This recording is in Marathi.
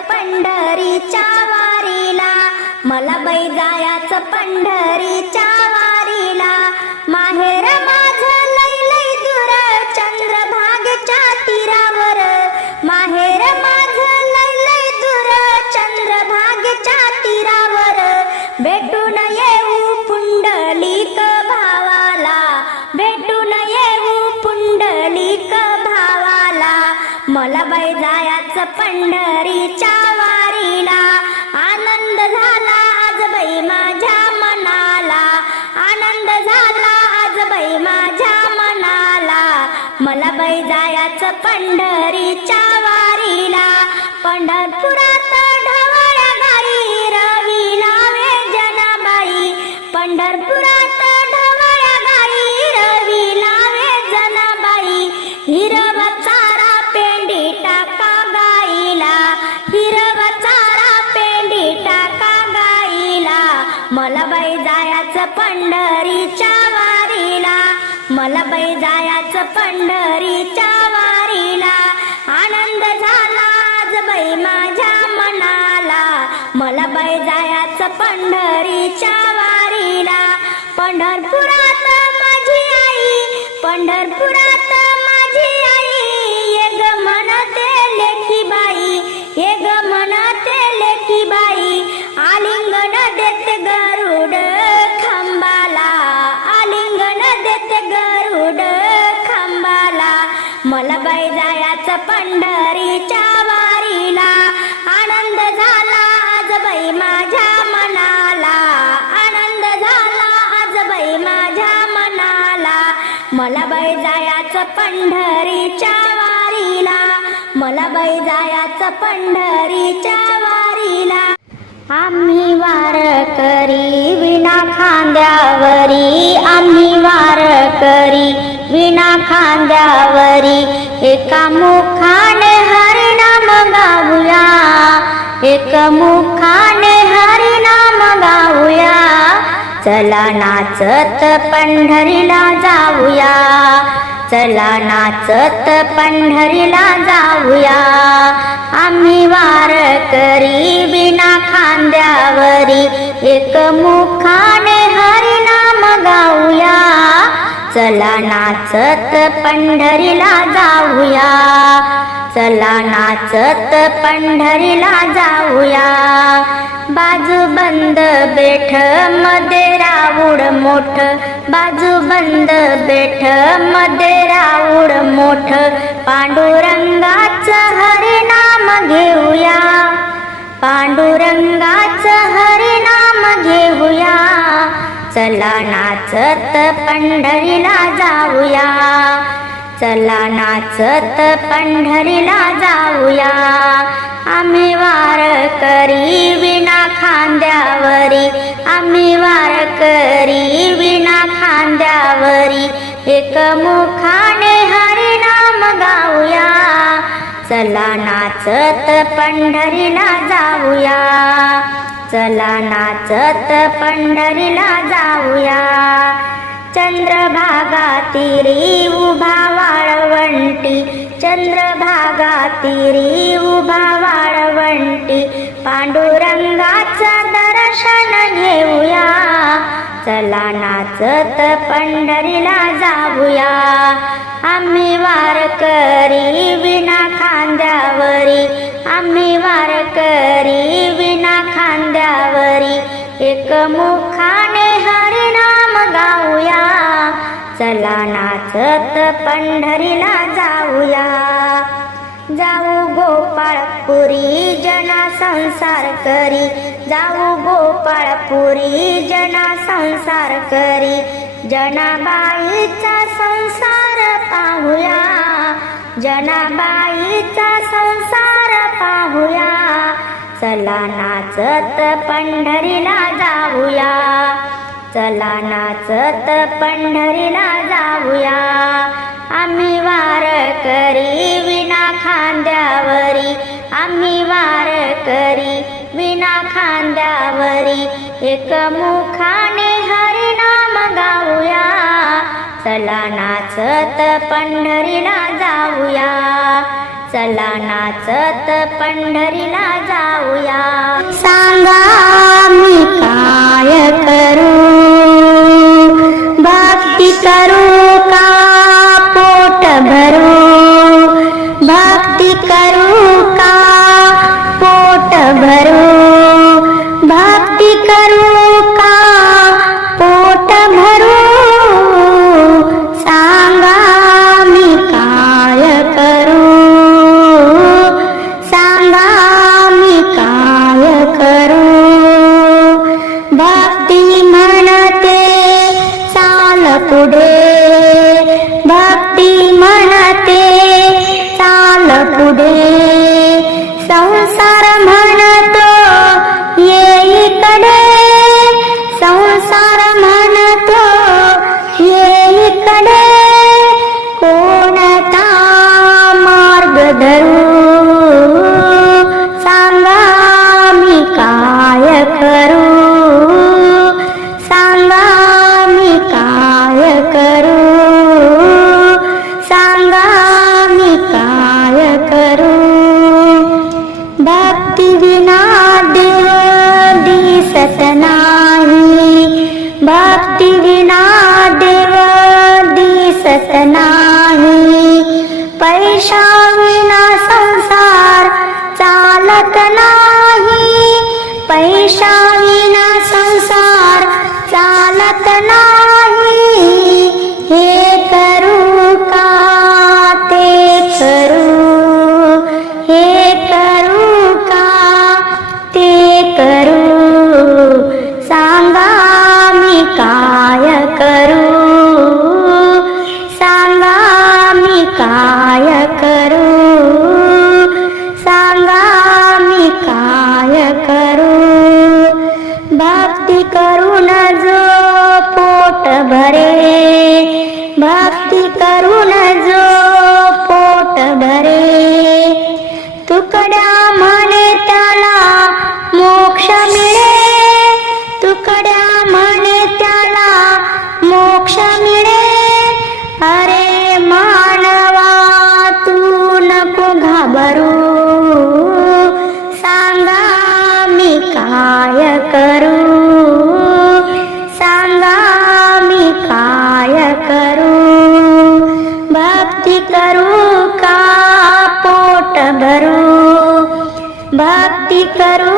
पंढरीच्या वारीला. मला बाई जायाचं पंढरीच्या पंढरीच्या वारीला आनंद झाला आज बाई माझ्या मनाला. आनंद झाला आज बाई माझ्या मनाला. मला बाई पंढरीच्या वारीला. पंढरपुरात पंढरीच्या वारीला. मला बाई पंढरीच्या वारीला. आनंद झाला आज बाई माझ्या मनाला. मला बाई पंढरीच्या वारीला. पंढरपुरात माझी आई पंढरपुरात मला बैजायाच पंढरीच्या वारीला मला बैजायाच पंढरीच्या वारीला. आम्ही वार करी विना खांद्यावरी आम्ही वार करी विना खांद्यावरी. एका मुखाने हरिणाम गाऊया एक मुखाने चला नाचत पंढरीला जाऊया. चला नाचत पंढरीला जाऊया. आम्ही वार करी विना खांद्यावरी एक मुखाने हरिनाम गाऊया. चला नाचत पंढरीला जाऊया. चला नाचत पंढरीला जाऊया. बाजू बंद बेठमध्ये राऊड मोठ. बाजू बंद बेठमध्ये राऊड मोठ. पांडुरंगाचं हरिनाम घेऊया. पांडुरंगाचं हरिनाम घेऊया. चला नाचत पंढरीला जाऊया. चला नाचत पंढरीला जाऊया. आम्ही वार करी विना खांद्यावरी. आम्ही वार करी विना खांद्यावरी. एक मुखाने हरिनाम गाऊया. चला नाचत पंढरीला जाऊया. चला नाचत पंढरीला जाऊया. चंद्रभागा तिरी उभा वाळवंटी. चंद्रभागा तिरी पांडुरंगाचं दर्शन घेऊया. चला नाचत पंढरीला जाऊया. आम्ही वारकरी विना खांद्यावरी. आम्ही वारकरी विना खांद्यावरी. एक मुखाने हरिनाम गाऊया. चला नाचत पंढरीला जाऊया. जाऊ संसार करी. जाऊ गोपाळपुरी जना संसार करी. जनाबाईचा संसार पाहूया. जनाबाईचा संसार पाहूया. चला नाचत पंढरीला जाऊया. चला नाचत पंढरीला जाऊया. आम्ही वार करी विना खांद्यावरी. एक मुखाने हरिनाम गाऊया. चला नाचत पंढरीला जाऊया. चला नाचत पंढरीला जाऊया. भक्ति विना देव दिसत नाही. पैसा विना संसार चालत नाही. पैसा विना संसार चालत नाही. करो करो